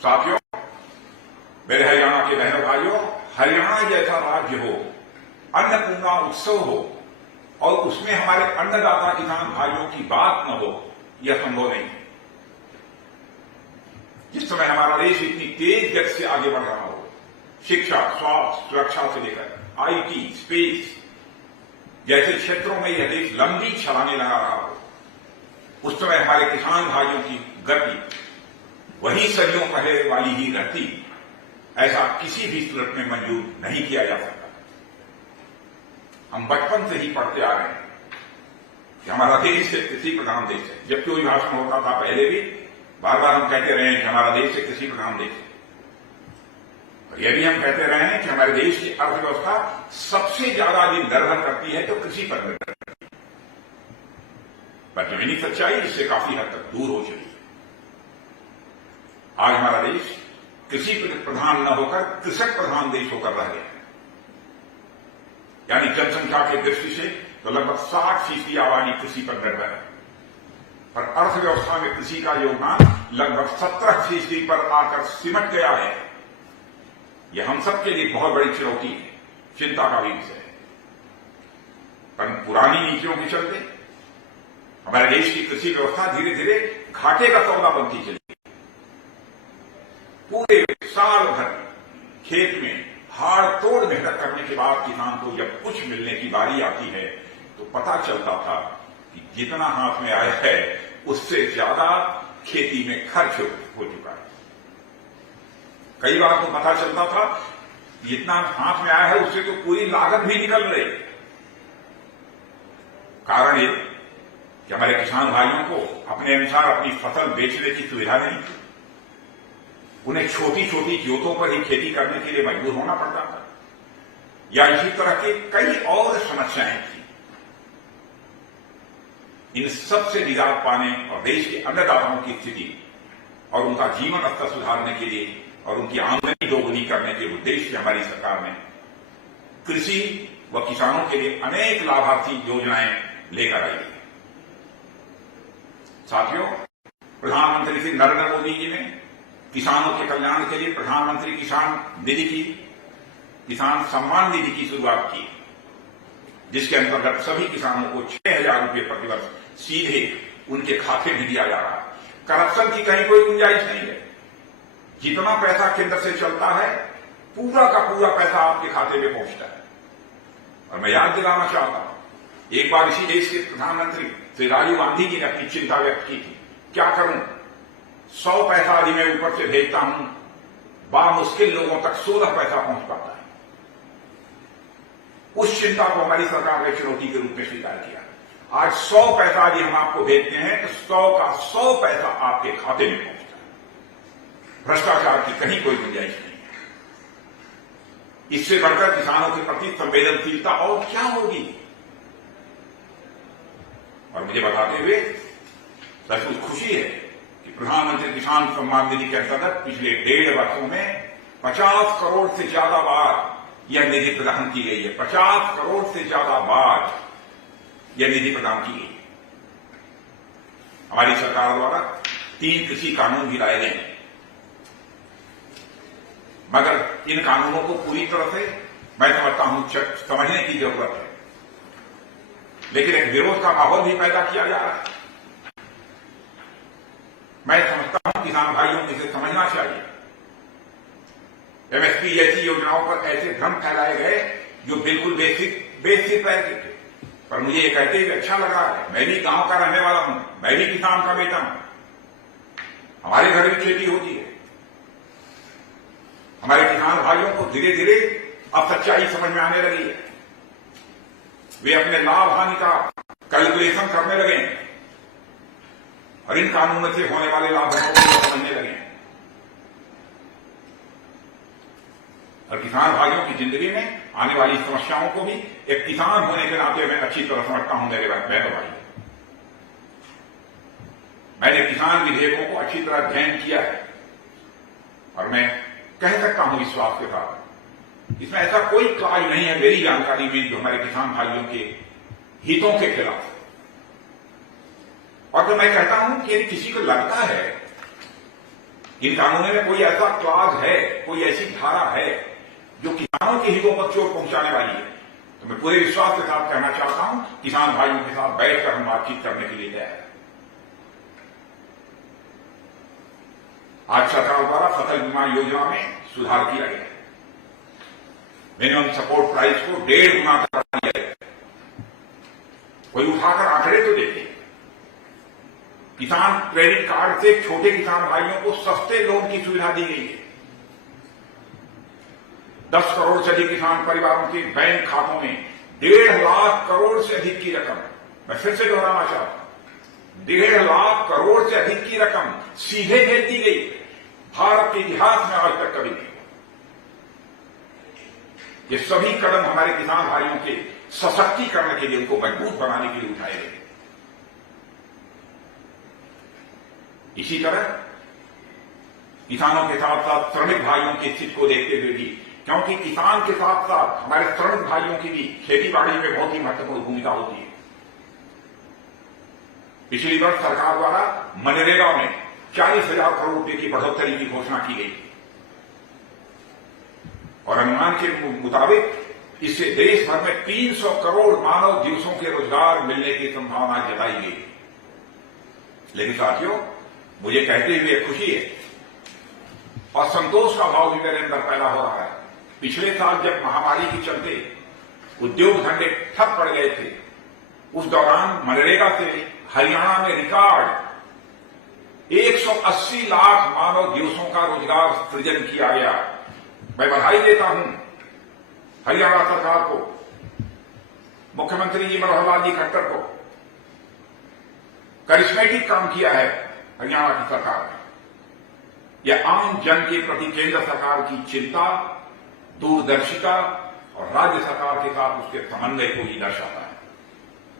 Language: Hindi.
साथियों, मेरे हरियाणा के बहनों भाइयों, हरियाणा जैसा राज्य हो, अन्नपूर्णा उत्सव हो और उसमें हमारे अन्नदाता किसान भाइयों की बात न हो, यह संभव नहीं है। जिस समय हमारा देश इतनी तेज गति से आगे बढ़ रहा हो, शिक्षा, स्वास्थ्य, सुरक्षा से लेकर आईटी, स्पेस जैसे क्षेत्रों में यह देश लंबी छलांगे लगा रहा हो, उस समय हमारे किसान भाइयों की गति वही सदियों पहले वाली ही रहती, ऐसा किसी भी सूरत में मंजूर नहीं किया जा सकता। हम बचपन से ही पढ़ते आ रहे हैं कि हमारा देश एक कृषि प्रधान देश है। जब कोई भाषण होता था पहले भी बार बार हम कहते रहे हैं कि हमारा देश एक कृषि प्रधान देश है, और यह भी हम कहते रहे हैं कि हमारे देश की अर्थव्यवस्था सबसे ज्यादा दिन निर्भर करती है तो कृषि पर निर्भर करती है। पर जमीनी सच्चाई इससे काफी हद तक दूर हो चुकी है। आज हमारा देश कृषि प्रधान न होकर कृषक प्रधान देश होकर रह गया है। यानी जनसंख्या की दृष्टि से तो लगभग 60% आबादी कृषि पर निर्भर है, पर अर्थव्यवस्था में कृषि का योगदान लगभग 17% पर आकर सिमट गया है। यह हम सबके लिए बहुत बड़ी चुनौती है, चिंता का भी विषय है। पर पुरानी नीतियों के चलते हमारे देश की कृषि व्यवस्था धीरे धीरे घाटे का सौदा बनती चली। पूरे साल भर खेत में हाड़ तोड़ मेहनत करने के बाद किसान को जब कुछ मिलने की बारी आती है तो पता चलता था कि जितना हाथ में आया है उससे ज्यादा खेती में खर्च हो चुका है। कई बार तो पता चलता था जितना हाथ में आया है उससे तो पूरी लागत भी निकल रही। कारण ये कि हमारे किसान भाइयों को अपने अनुसार अपनी फसल बेचने की सुविधा नहीं थी। उन्हें छोटी छोटी जोतों पर ही खेती करने के लिए मजबूर होना पड़ता था, या इसी तरह के कई और समस्याएं थी। इन सबसे निजात पाने और देश के अन्नदाताओं की स्थिति और उनका जीवन स्तर सुधारने के लिए और उनकी आमदनी दोगुनी करने के उद्देश्य से हमारी सरकार ने कृषि व किसानों के लिए अनेक लाभार्थी योजनाएं लेकर आई है। साथियों, प्रधानमंत्री श्री नरेंद्र मोदी जी ने किसानों के कल्याण के लिए प्रधानमंत्री किसान निधि की, किसान सम्मान निधि की शुरुआत की, जिसके अंतर्गत सभी किसानों को 6,000 रुपये प्रतिवर्ष सीधे उनके खाते में दिया जा रहा है। करप्शन की कहीं कोई गुंजाइश नहीं है। जितना पैसा केंद्र से चलता है पूरा का पूरा पैसा आपके खाते में पहुंचता है। और मैं याद दिलाना चाहता हूं, एक बार इसी देश के प्रधानमंत्री श्री राजीव गांधी जी ने अपनी चिंता व्यक्त की थी, क्या करूं, 100 पैसा यदि मैं ऊपर से भेजता हूं, बामुश्किल लोगों तक 16 पैसा पहुंच पाता है। उस चिंता को हमारी सरकार ने चुनौती के रूप में स्वीकार किया। आज 100 पैसा यदि हम आपको भेजते हैं तो 100 का 100 पैसा आपके खाते में पहुंचता है। भ्रष्टाचार की कहीं कोई गुंजाइश नहीं है। इससे बढ़कर किसानों के प्रति संवेदनशीलता और क्या होगी। और मुझे बताते हुए सचमुच खुशी है कि प्रधानमंत्री किसान सम्मान निधि के अंतर्गत पिछले 1.5 वर्षों में 50 करोड़ से ज्यादा बार यह निधि प्रदान की गई है। 50 करोड़ से ज्यादा बार यह निधि प्रदान की गई है। हमारी सरकार द्वारा 3 कृषि कानून भी लाए गए हैं, मगर इन कानूनों को पूरी तरह से मैं समझता हूं समझने की जरूरत है। लेकिन एक विरोध का माहौल भी पैदा किया जा रहा है। मैं समझता हूं किसान भाइयों को इसे समझना चाहिए। एमएसपी जैसी योजनाओं पर ऐसे भ्रम फैलाए गए जो बिल्कुल बेसिक थे। पर मुझे ये कहते हुए अच्छा लग रहा है, मैं भी गांव का रहने वाला हूं, मैं भी किसान का बेटा हूं, हमारे घर भी खेती होती है। हमारे किसान भाइयों को धीरे धीरे अब सच्चाई समझ में आने लगी है। वे अपने लाभ हानि का कैलकुलेशन करने लगे हैं और इन कानूनों से होने वाले लाभों को समझने लगे हैं। और किसान भाइयों की जिंदगी में आने वाली समस्याओं को भी एक किसान होने के नाते मैं अच्छी तरह समझता हूं। मेरे बहनों भाई, मैंने किसान विधेयकों को अच्छी तरह अध्ययन किया है और मैं कह सकता हूं विश्वास के साथ इसमें ऐसा कोई क्लाज नहीं है मेरी जानकारी में जो हमारे किसान भाइयों के हितों के खिलाफ। और तो मैं कहता हूं कि यदि किसी को लगता है इन कानूनों में कोई ऐसा क्लाज है, कोई ऐसी धारा है जो किसानों के हितों पर चोट पहुंचाने वाली है? तो मैं पूरे विश्वास के साथ कहना चाहता हूं, किसान भाइयों के साथ बैठकर हम बातचीत करने के लिए तैयार हैं। आज सरकार द्वारा फसल बीमा योजना में सुधार किया गया है। मिनिमम सपोर्ट प्राइस को 1.5 गुना तक बढ़ा दिया गया। कोई उठाकर आंकड़े तो देखे। किसान क्रेडिट कार्ड से छोटे किसान भाइयों को सस्ते लोन की सुविधा दी गई है। 10 करोड़ से अधिक किसान परिवारों के बैंक खातों में 1.5 लाख करोड़ से अधिक की रकम, मैं फिर से दोहराना चाहता हूं, 1.5 लाख करोड़ से अधिक की रकम सीधे भेज दी गई। भारत के इतिहास में आज तक कभी नहीं। ये सभी कदम हमारे किसान भाइयों के सशक्तिकरण के लिए, उनको मजबूत बनाने के लिए उठाए गए। इसी तरह किसानों के साथ साथ श्रमिक भाइयों की स्थिति को देखते हुए भी, क्योंकि किसान के साथ साथ हमारे श्रमिक भाइयों की भी खेतीबाड़ी में बहुत ही महत्वपूर्ण भूमिका होती है। पिछली वर्ष सरकार द्वारा मनरेगा में 40,000 करोड़ रुपए की बढ़ोतरी की घोषणा की गई और अनुमान के मुताबिक इससे देश भर में 300 करोड़ मानव दिवसों के रोजगार मिलने की संभावना जताई गई। लेकिन साथियों, मुझे कहते हुए खुशी है और संतोष का भाव भी मेरे अंदर पैदा हो रहा है। पिछले साल जब महामारी के चलते उद्योग धंधे ठप पड़ गए थे, उस दौरान मनरेगा से हरियाणा में रिकॉर्ड 180 लाख मानव दिवसों का रोजगार सृजन किया गया। मैं बधाई देता हूं हरियाणा सरकार को, मुख्यमंत्री जी मनोहर लाल जी खट्टर को। करिश्मेटिक काम किया है हरियाणा की सरकार ने। यह आम जन के प्रति केंद्र सरकार की चिंता, दूरदर्शिता और राज्य सरकार के साथ उसके समन्वय को ही दर्शाता है।